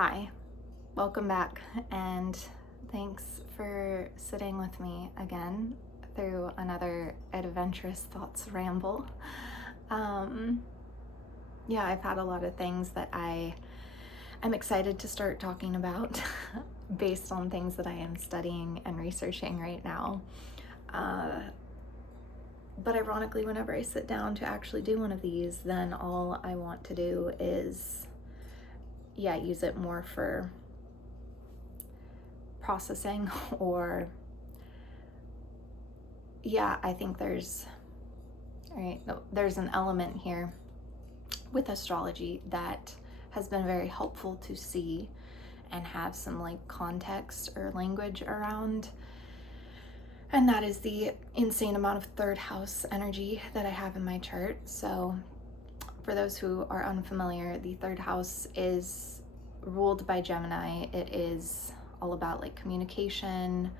Hi, welcome back, and thanks for sitting with me again through another adventurous thoughts ramble. Um, yeah, I've had a lot of things that I'm excited to start talking about based on things that I am studying and researching right now. But ironically, whenever I sit down to actually do one of these, then all I want to do is, use it more for processing or I think there's an element here with astrology that has been very helpful to see and have some like context or language around, and that is the insane amount of third house energy that I have in my chart. So for those who are unfamiliar, the third house is ruled by Gemini. It is all about like communication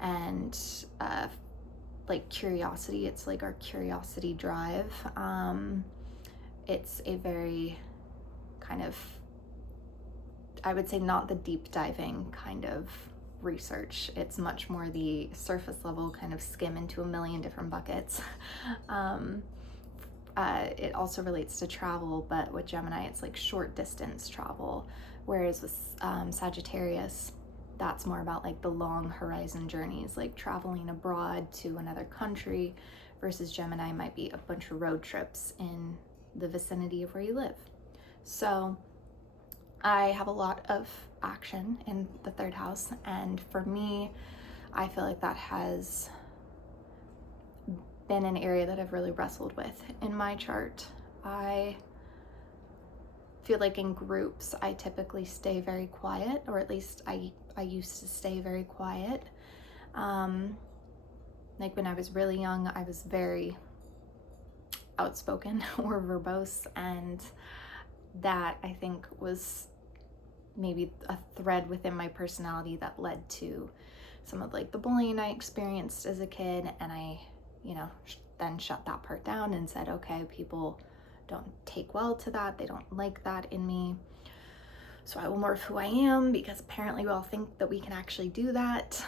and like curiosity. It's like our curiosity drive. It's a very kind of, I would say, not the deep diving kind of research. It's much more the surface level kind of skim into a million different buckets. It also relates to travel, but with Gemini, it's like short distance travel, whereas with Sagittarius, that's more about like the long horizon journeys, like traveling abroad to another country, versus Gemini might be a bunch of road trips in the vicinity of where you live. So I have a lot of action in the third house, and for me, I feel like that has been an area that I've really wrestled with in my chart. I feel like in groups, I typically stay very quiet, or at least I used to stay very quiet. Like when I was really young, I was very outspoken or verbose, and that I think was maybe a thread within my personality that led to some of like the bullying I experienced as a kid. And I, then shut that part down and said, okay, people don't take well to that. They don't like that in me. So I will morph who I am, because apparently we all think that we can actually do that.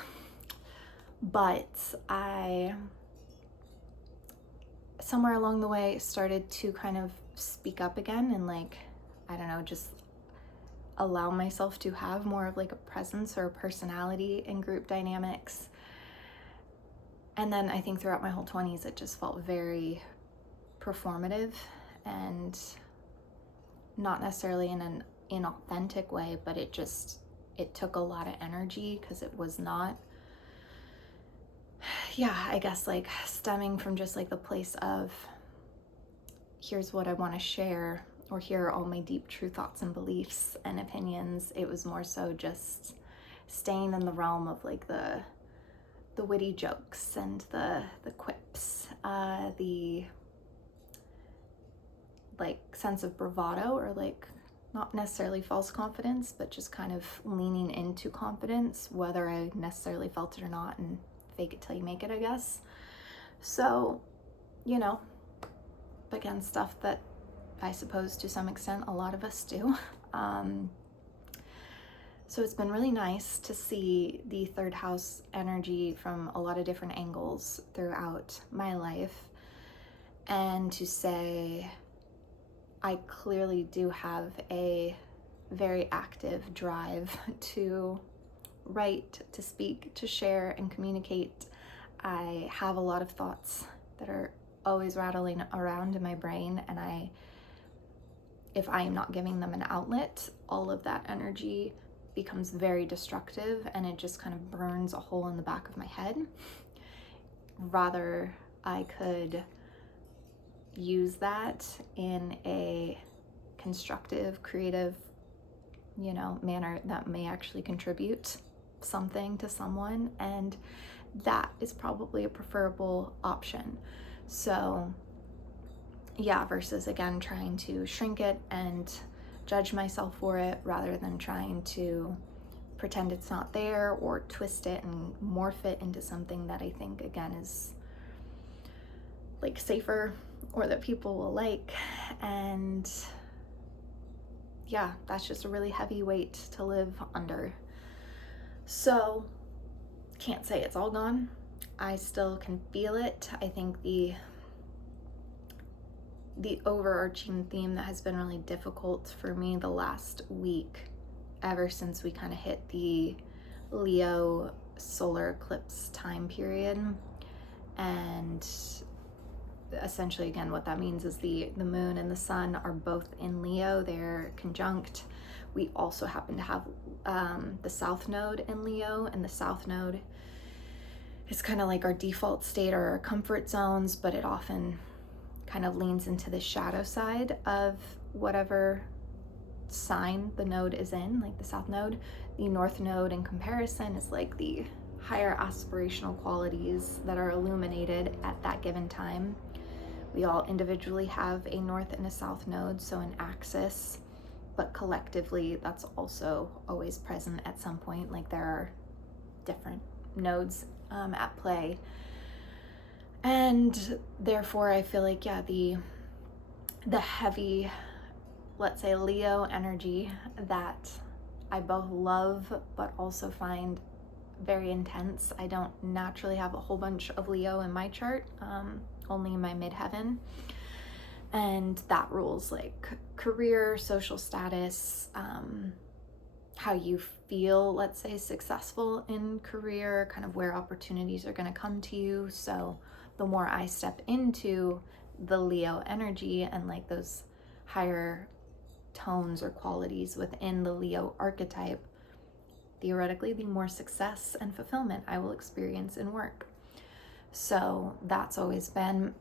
But I, somewhere along the way, started to kind of speak up again and just allow myself to have more of like a presence or a personality in group dynamics. And then I think throughout my whole 20s, it just felt very performative and not necessarily in an inauthentic way, but it took a lot of energy, because it was not, I guess like stemming from just like the place of here's what I want to share, or here are all my deep true thoughts and beliefs and opinions. It was more so just staying in the realm of like the witty jokes and the quips, the like sense of bravado, or like not necessarily false confidence, but just kind of leaning into confidence, whether I necessarily felt it or not, and fake it till you make it, I guess. So, again, stuff that I suppose to some extent a lot of us do. So it's been really nice to see the third house energy from a lot of different angles throughout my life, and to say I clearly do have a very active drive to write, to speak, to share, and communicate. I have a lot of thoughts that are always rattling around in my brain, and if I am not giving them an outlet, all of that energy becomes very destructive, and it just kind of burns a hole in the back of my head. Rather, I could use that in a constructive, creative, manner that may actually contribute something to someone, and that is probably a preferable option. So versus again trying to shrink it and judge myself for it, rather than trying to pretend it's not there or twist it and morph it into something that I think again is like safer, or that people will like. And yeah, that's just a really heavy weight to live under. So, can't say it's all gone. I still can feel it. I think the overarching theme that has been really difficult for me the last week, ever since we kind of hit the Leo solar eclipse time period, and essentially, again, what that means is the moon and the sun are both in Leo. They're conjunct. We also happen to have the south node in Leo, and the south node is kind of like our default state or our comfort zones, but it often kind of leans into the shadow side of whatever sign the node is in, like the south node. The north node, in comparison, is like the higher aspirational qualities that are illuminated at that given time. We all individually have a north and a south node, so an axis, but collectively that's also always present at some point. Like there are different nodes at play. And therefore I feel like, yeah, the heavy, let's say, Leo energy that I both love but also find very intense. I don't naturally have a whole bunch of Leo in my chart, only in my midheaven. And that rules like career, social status, how you feel, let's say, successful in career, kind of where opportunities are going to come to you. So the more I step into the Leo energy and like those higher tones or qualities within the Leo archetype, theoretically, the more success and fulfillment I will experience in work. So that's always been,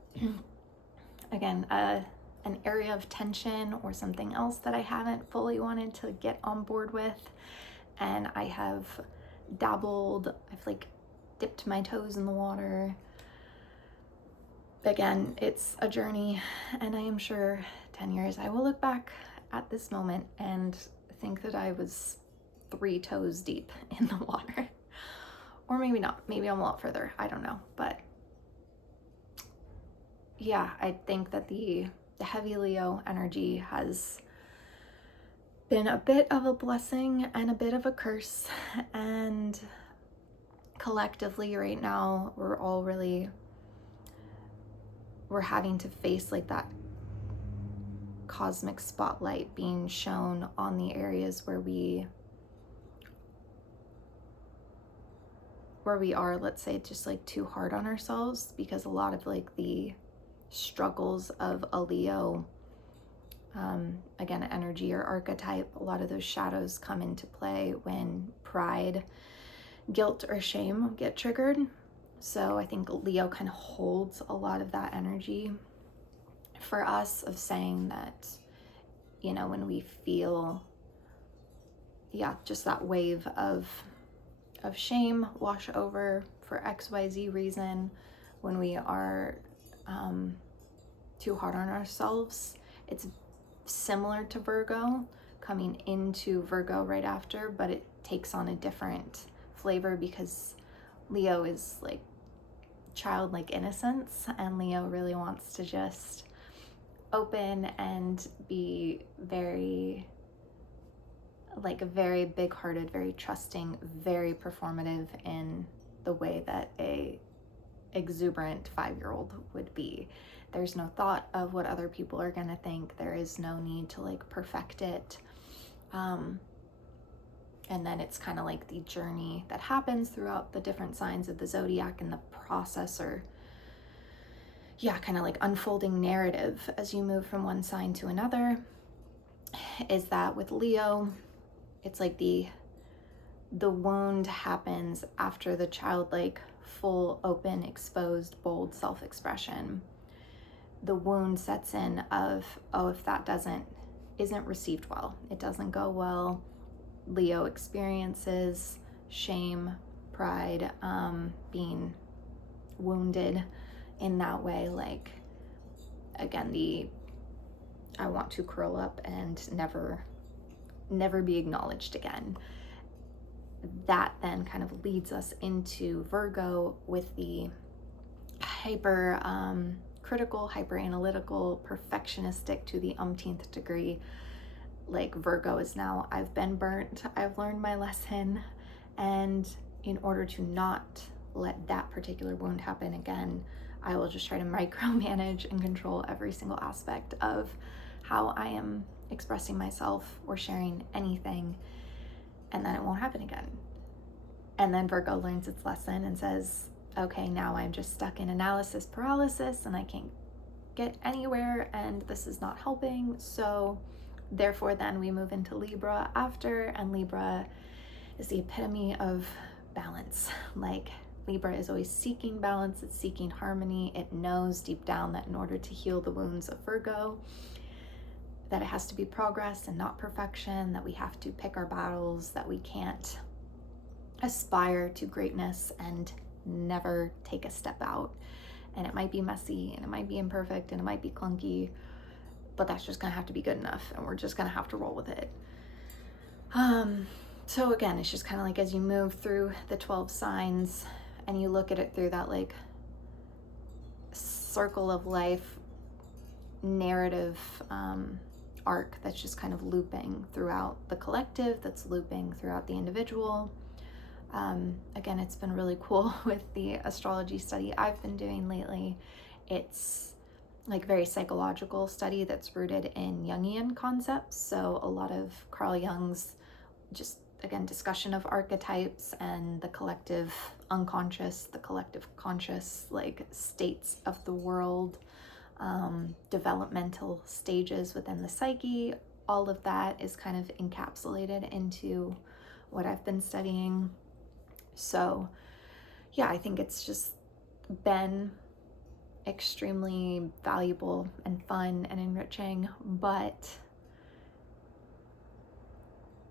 again, an area of tension or something else that I haven't fully wanted to get on board with. And I have dabbled, I've like dipped my toes in the water. Again, it's a journey, and I am sure 10 years I will look back at this moment and think that I was 3 toes deep in the water. Or maybe not, maybe I'm a lot further, I don't know. But yeah, I think that the heavy Leo energy has been a bit of a blessing and a bit of a curse. And collectively right now, we're having to face like that cosmic spotlight being shown on the areas where we are, let's say, just like too hard on ourselves, because a lot of like the struggles of a Leo, again, energy or archetype, a lot of those shadows come into play when pride, guilt, or shame get triggered. So I think Leo kind of holds a lot of that energy for us, of saying that, you know, when we feel, yeah, just that wave of shame wash over for XYZ reason, when we are too hard on ourselves, it's similar to Virgo, coming into Virgo right after, but it takes on a different flavor because Leo is like childlike innocence, and Leo really wants to just open and be very, like, very big-hearted, very trusting, very performative in the way that a exuberant 5-year-old would be. There's no thought of what other people are gonna think. There is no need to like perfect it. And then it's kind of like the journey that happens throughout the different signs of the zodiac, and the process, or yeah, kind of like unfolding narrative as you move from one sign to another, is that with Leo, it's like the wound happens after the childlike, full, open, exposed, bold self-expression. The wound sets in of, oh, if that isn't received well, it doesn't go well. Leo experiences shame, pride, being wounded in that way. Like, again, I want to curl up and never be acknowledged again. That then kind of leads us into Virgo with the hyper critical, hyper analytical, perfectionistic to the umpteenth degree like Virgo is now, I've been burnt, I've learned my lesson, and in order to not let that particular wound happen again, I will just try to micromanage and control every single aspect of how I am expressing myself or sharing anything, and then it won't happen again. And then Virgo learns its lesson and says, okay, now I'm just stuck in analysis paralysis and I can't get anywhere and this is not helping. So therefore then we move into Libra after, and Libra is the epitome of balance. Like, Libra is always seeking balance, it's seeking harmony. It knows deep down that in order to heal the wounds of Virgo, that it has to be progress and not perfection, that we have to pick our battles, that we can't aspire to greatness and never take a step out. And it might be messy and it might be imperfect and it might be clunky, but that's just gonna have to be good enough, and we're just gonna have to roll with it. So again, it's just kind of like as you move through the 12 signs and you look at it through that like circle of life narrative arc that's just kind of looping throughout the collective, that's looping throughout the individual. Again, it's been really cool with the astrology study I've been doing lately. It's like very psychological study that's rooted in Jungian concepts. So a lot of Carl Jung's just, again, discussion of archetypes and the collective unconscious, the collective conscious, like states of the world, developmental stages within the psyche. All of that is kind of encapsulated into what I've been studying. So yeah, I think it's just been extremely valuable and fun and enriching, but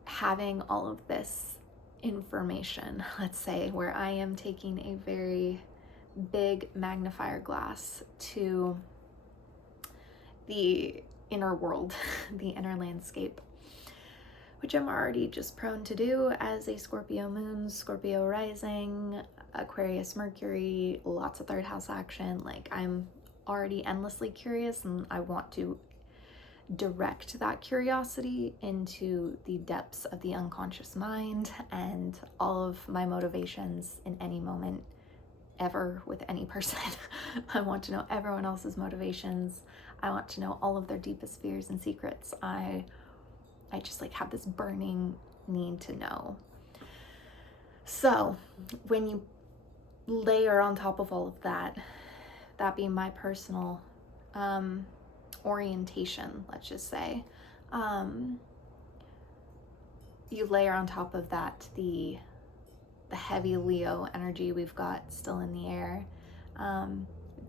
having all of this information, let's say, where I am taking a very big magnifier glass to the inner world, the inner landscape, which I'm already just prone to do as a Scorpio moon, Scorpio rising, Aquarius Mercury, lots of third house action. Like, I'm already endlessly curious, and I want to direct that curiosity into the depths of the unconscious mind, and all of my motivations in any moment ever with any person. I want to know everyone else's motivations. I want to know all of their deepest fears and secrets. I just like have this burning need to know. So when you layer on top of all of that, that being my personal orientation, let's just say, you layer on top of that the heavy Leo energy we've got still in the air.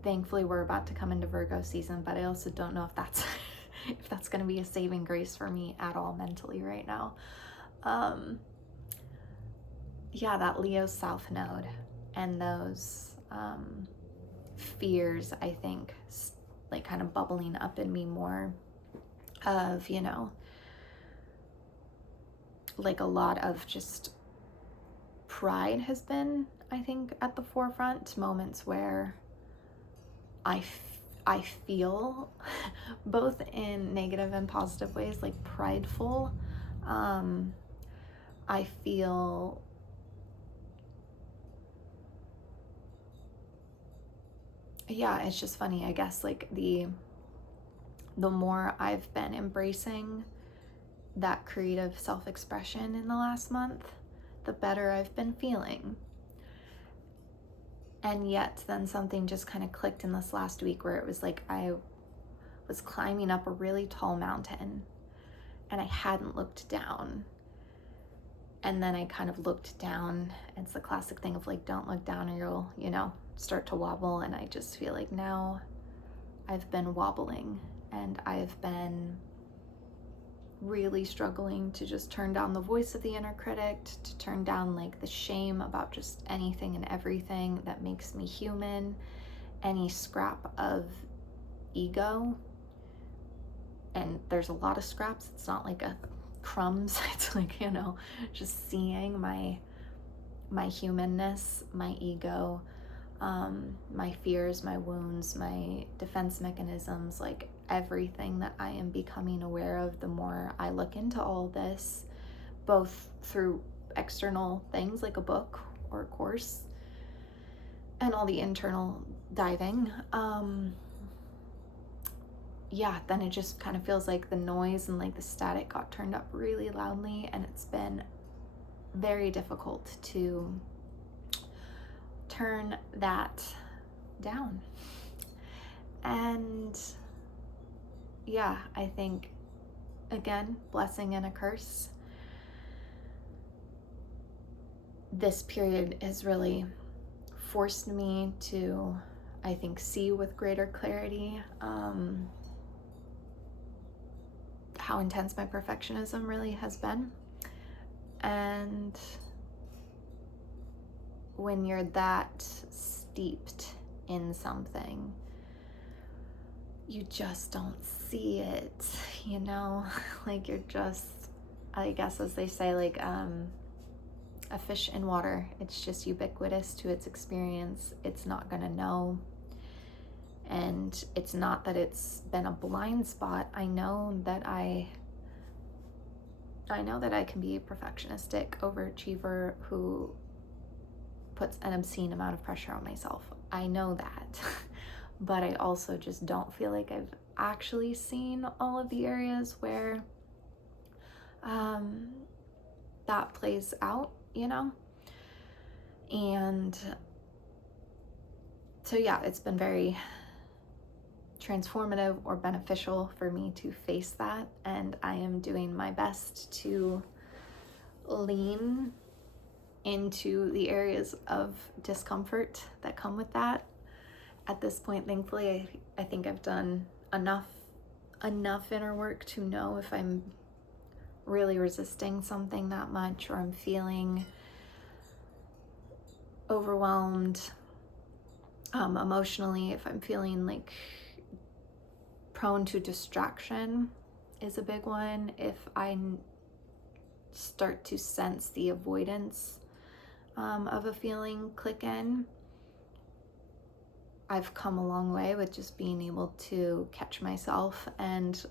Thankfully, we're about to come into Virgo season, but I also don't know if that's if that's going to be a saving grace for me at all mentally right now. Yeah, that Leo South Node and those fears, I think, like kind of bubbling up in me more of, you know, like a lot of just pride has been, I think, at the forefront. Moments where I feel both in negative and positive ways, like prideful. I feel yeah, it's just funny, I guess, like the more I've been embracing that creative self-expression in the last month, the better I've been feeling. And yet then something just kind of clicked in this last week where it was like I was climbing up a really tall mountain and I hadn't looked down. And then I kind of looked down. It's the classic thing of like, don't look down or you'll, you know, start to wobble. And I just feel like now I've been wobbling and I've been really struggling to just turn down the voice of the inner critic, to turn down like the shame about just anything and everything that makes me human, any scrap of ego. And there's a lot of scraps. It's not like a crumbs. It's like, you know, just seeing my humanness, my ego, my fears, my wounds, my defense mechanisms, like everything that I am becoming aware of the more I look into all this, both through external things like a book or a course and all the internal diving. Yeah, then it just kind of feels like the noise and like the static got turned up really loudly, and it's been very difficult to turn that down. And yeah, I think, again, blessing and a curse. This period has really forced me to, I think, see with greater clarity how intense my perfectionism really has been. And when you're that steeped in something, you just don't see it, you know? Like, you're just, I guess as they say, like a fish in water. It's just ubiquitous to its experience. It's not gonna know. And it's not that it's been a blind spot. I know that I can be a perfectionistic overachiever who puts an obscene amount of pressure on myself. I know that. But I also just don't feel like I've actually seen all of the areas where that plays out, you know? And so yeah, it's been very transformative or beneficial for me to face that, and I am doing my best to lean into the areas of discomfort that come with that. At this point, thankfully, I think I've done enough inner work to know if I'm really resisting something that much, or I'm feeling overwhelmed emotionally, if I'm feeling like prone to distraction is a big one. If I start to sense the avoidance of a feeling click in, I've come a long way with just being able to catch myself and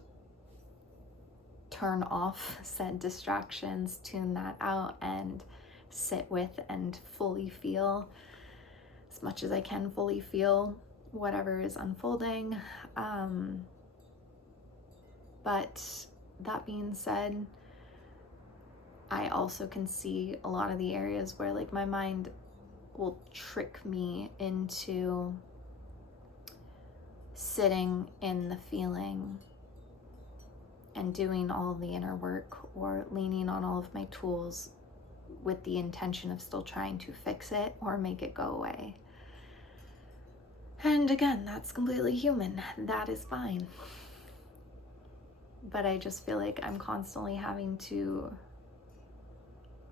turn off said distractions, tune that out, and sit with and fully feel, as much as I can fully feel, whatever is unfolding. But that being said, I also can see a lot of the areas where like my mind will trick me into sitting in the feeling and doing all of the inner work, or leaning on all of my tools with the intention of still trying to fix it or make it go away. And again, that's completely human. That is fine. But I just feel like I'm constantly having to,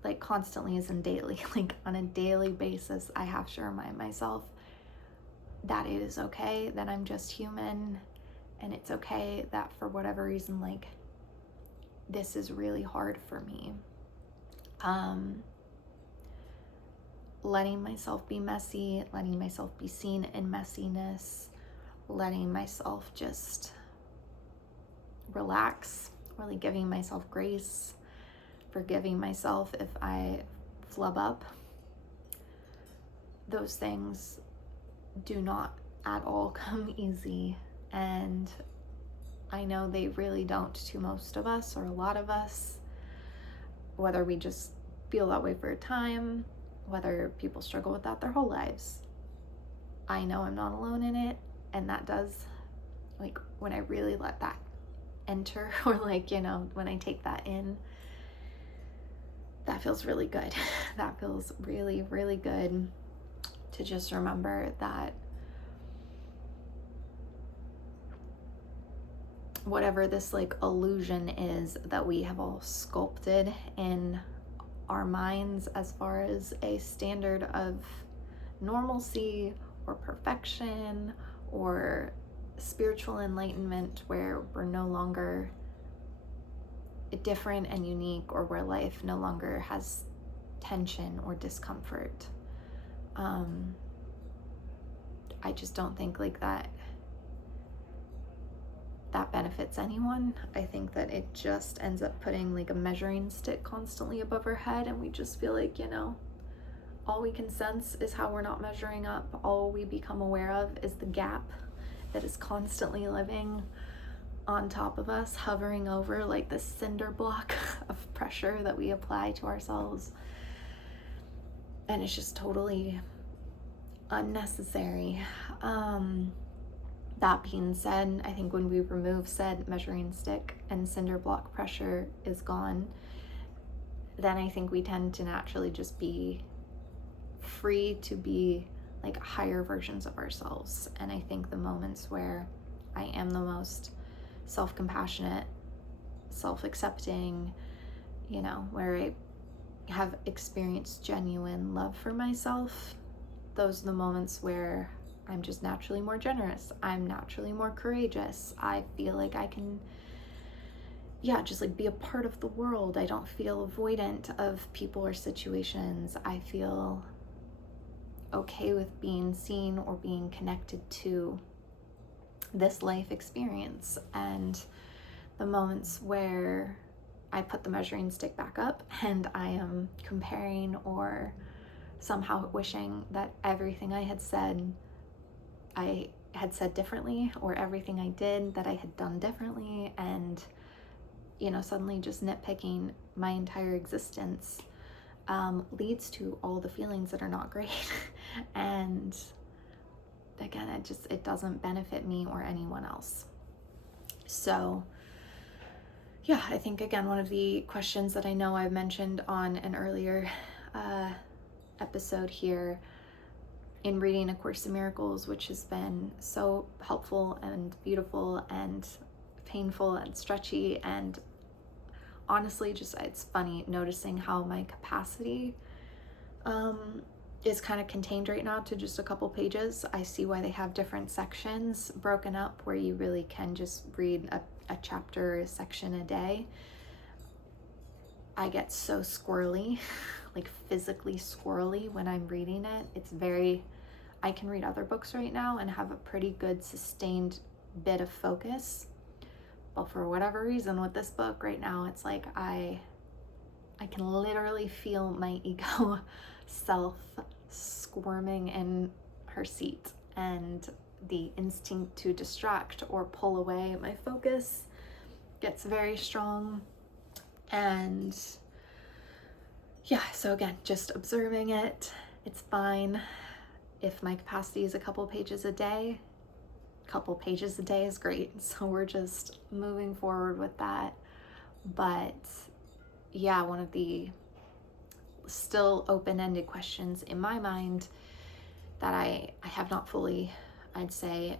like, constantly as in daily, like on a daily basis, I have to remind myself that it is okay, that I'm just human, and it's okay that for whatever reason, like, this is really hard for me. Letting myself be messy, letting myself be seen in messiness, letting myself just relax, really giving myself grace, forgiving myself if I flub up. Those things do not at all come easy, and I know they really don't to most of us, or a lot of us, whether we just feel that way for a time, whether people struggle with that their whole lives. I know I'm not alone in it, and that does, like, when I really let that enter, or like, you know, when I take that in, that feels really good. That feels really, really good to just remember that whatever this like illusion is that we have all sculpted in our minds as far as a standard of normalcy or perfection or spiritual enlightenment, where we're no longer different and unique, or where life no longer has tension or discomfort. I just don't think like that that benefits anyone. I think that it just ends up putting like a measuring stick constantly above our head, and we just feel like, all we can sense is how we're not measuring up. All we become aware of is the gap that is constantly living on top of us, hovering over like this cinder block of pressure that we apply to ourselves. And it's just totally unnecessary. That being said, I think when we remove said measuring stick and cinder block pressure is gone, then I think we tend to naturally just be free to be like higher versions of ourselves. And I think the moments where I am the most self-compassionate, self-accepting, where I have experienced genuine love for myself, those are the moments where I'm just naturally more generous. I'm naturally more courageous. I feel like I can, just like be a part of the world. I don't feel avoidant of people or situations. I feel okay with being seen or being connected to this life experience. And the moments where I put the measuring stick back up and I am comparing or somehow wishing that everything I had said differently, or everything I did that I had done differently, and suddenly just nitpicking my entire existence, leads to all the feelings that are not great. And again, it doesn't benefit me or anyone else. So I think, again, one of the questions that I know I've mentioned on an earlier episode here in reading A Course in Miracles, which has been so helpful and beautiful and painful and stretchy, and honestly, just it's funny noticing how my capacity is kind of contained right now to just a couple pages. I see why they have different sections broken up where you really can just read a chapter or a section a day. I get so squirrely, like physically squirrely when I'm reading it. I can read other books right now and have a pretty good sustained bit of focus. But for whatever reason with this book right now, it's like I can literally feel my ego self squirming in her seat, and the instinct to distract or pull away my focus gets very strong. And so again, just observing it. It's fine if my capacity is a couple pages a day. Couple pages a day is great, so we're just moving forward with that. But one of the still open-ended questions in my mind that I have not fully, I'd say,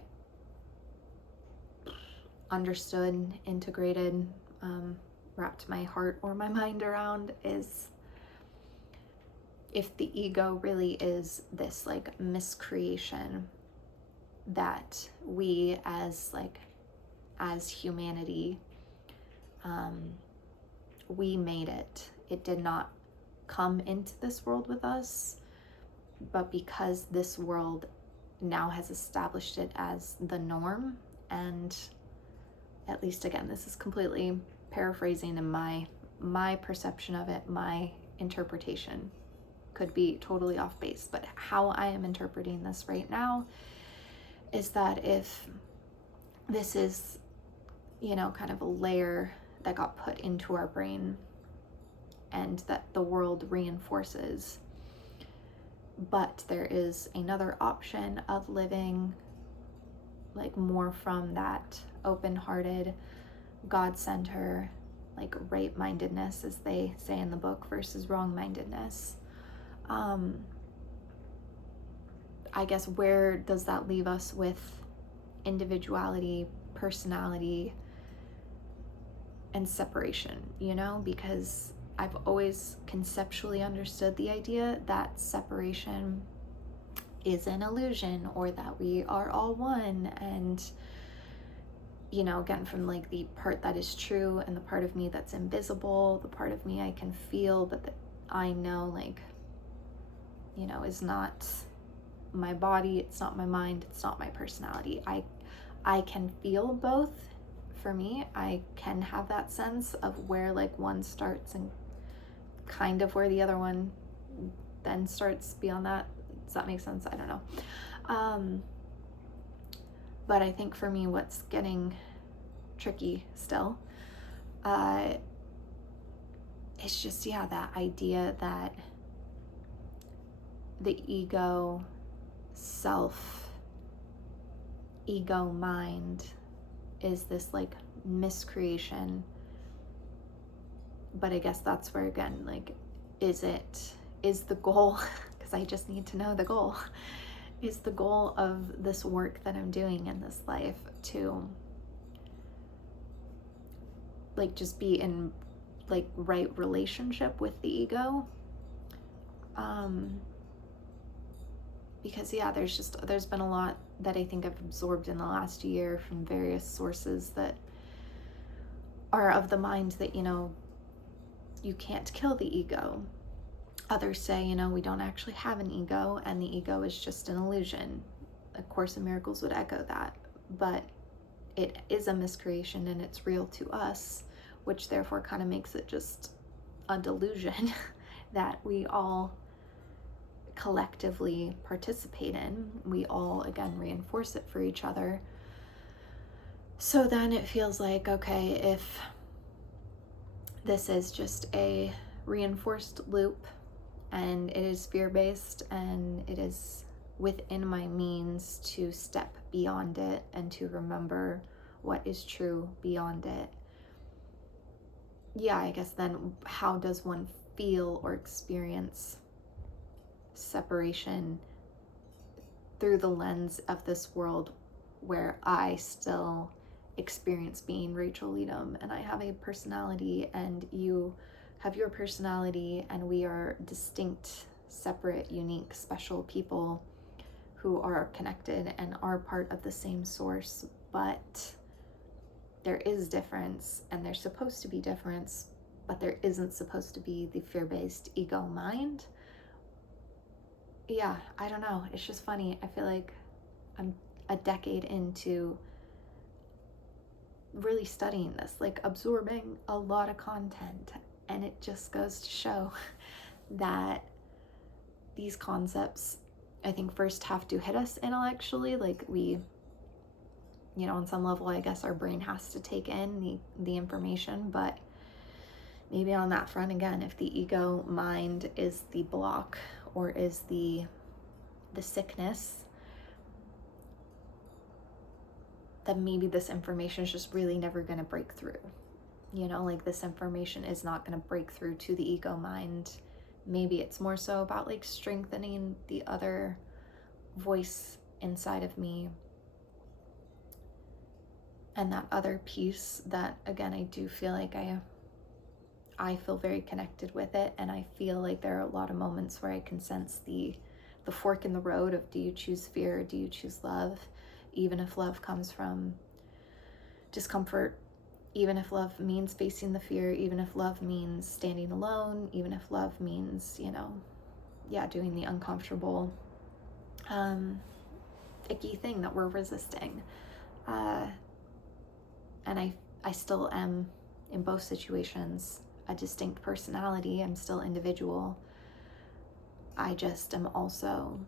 understood, integrated, wrapped my heart or my mind around is if the ego really is this like miscreation that we as humanity, we made it. It did not come into this world with us, but because this world now has established it as the norm, and at least, again, this is completely paraphrasing in my perception of it, my interpretation could be totally off base, but how I am interpreting this right now is that if this is, kind of a layer that got put into our brain and that the world reinforces, but there is another option of living like more from that open-hearted, God center, like right-mindedness, as they say in the book, versus wrong-mindedness. I guess where does that leave us with individuality, personality, and separation, because I've always conceptually understood the idea that separation is an illusion, or that we are all one. And again, from like the part that is true and the part of me that's invisible, the part of me I can feel but that I know is not my body, it's not my mind, it's not my personality. I can feel both for me, I can have that sense of where like one starts and kind of where the other one then starts beyond that. Does that make sense? I don't know. But I think for me, what's getting tricky still, it's just, that idea that the ego mind is this like miscreation. But I guess that's where, again, like, is the goal, because I just need to know the goal, is the goal of this work that I'm doing in this life to like just be in like right relationship with the ego? Because there's been a lot that I think I've absorbed in the last year from various sources that are of the mind that, you can't kill the ego. Others say, we don't actually have an ego, and the ego is just an illusion. A Course in Miracles would echo that, but it is a miscreation and it's real to us, which therefore kind of makes it just a delusion that we all collectively participate in. We all, again, reinforce it for each other. So then it feels like, okay, if this is just a reinforced loop and it is fear-based and it is within my means to step beyond it and to remember what is true beyond it, I guess then how does one feel or experience separation through the lens of this world where I still experience being Rachel Leadham, and I have a personality and you have your personality, and we are distinct, separate, unique, special people who are connected and are part of the same source, but there is difference, and there's supposed to be difference, but there isn't supposed to be the fear-based ego mind. I don't know. It's just funny. I feel like I'm a decade into really studying this, like absorbing a lot of content, and it just goes to show that these concepts, I think, first have to hit us intellectually. Like we, on some level, I guess our brain has to take in the information, but maybe on that front, again, if the ego mind is the block or is the sickness, then maybe this information is just really never going to break through. Like this information is not going to break through to the ego mind. Maybe it's more so about like strengthening the other voice inside of me, and that other piece that, again, I do feel like I feel very connected with it, and I feel like there are a lot of moments where I can sense the fork in the road of, do you choose fear or do you choose love? Even if love comes from discomfort, even if love means facing the fear, even if love means standing alone, even if love means, doing the uncomfortable, icky thing that we're resisting. And I still am, in both situations, a distinct personality. I'm still individual. I just am also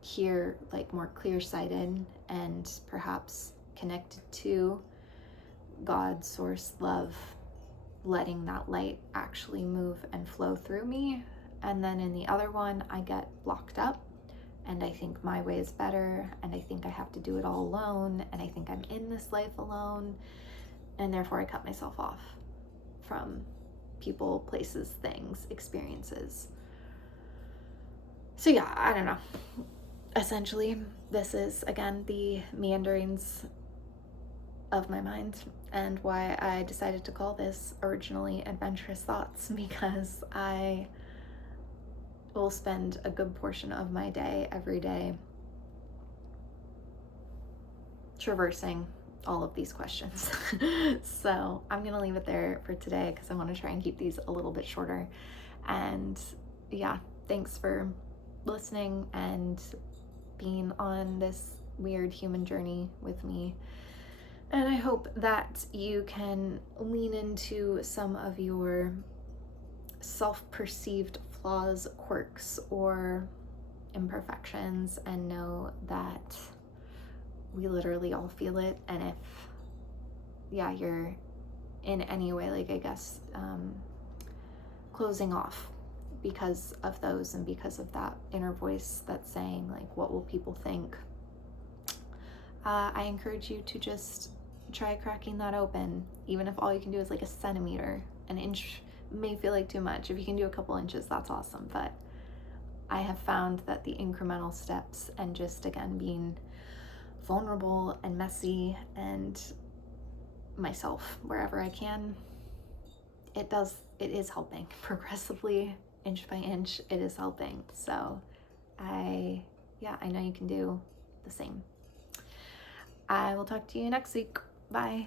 here, like, more clear-sighted and perhaps connected to God, source, love, letting that light actually move and flow through me. And then in the other one, I get blocked up, and I think my way is better, and I think I have to do it all alone, and I think I'm in this life alone, and therefore I cut myself off from people, places, things, experiences. So I don't know. Essentially, this is, again, the meanderings of my mind, and why I decided to call this originally Adventurous Thoughts, because I will spend a good portion of my day, every day, traversing all of these questions. So I'm gonna leave it there for today, because I want to try and keep these a little bit shorter. And thanks for listening and being on this weird human journey with me. And I hope that you can lean into some of your self-perceived flaws, quirks, or imperfections and know that we literally all feel it. And if, yeah, you're in any way, like, I guess, closing off because of those and because of that inner voice that's saying, like, what will people think? I encourage you to just try cracking that open, even if all you can do is like a centimeter. An inch may feel like too much. If you can do a couple inches, that's awesome. But I have found that the incremental steps and just, again, being vulnerable and messy and myself wherever I can, it is helping progressively, inch by inch. It is helping. So I know you can do the same. I will talk to you next week. Bye.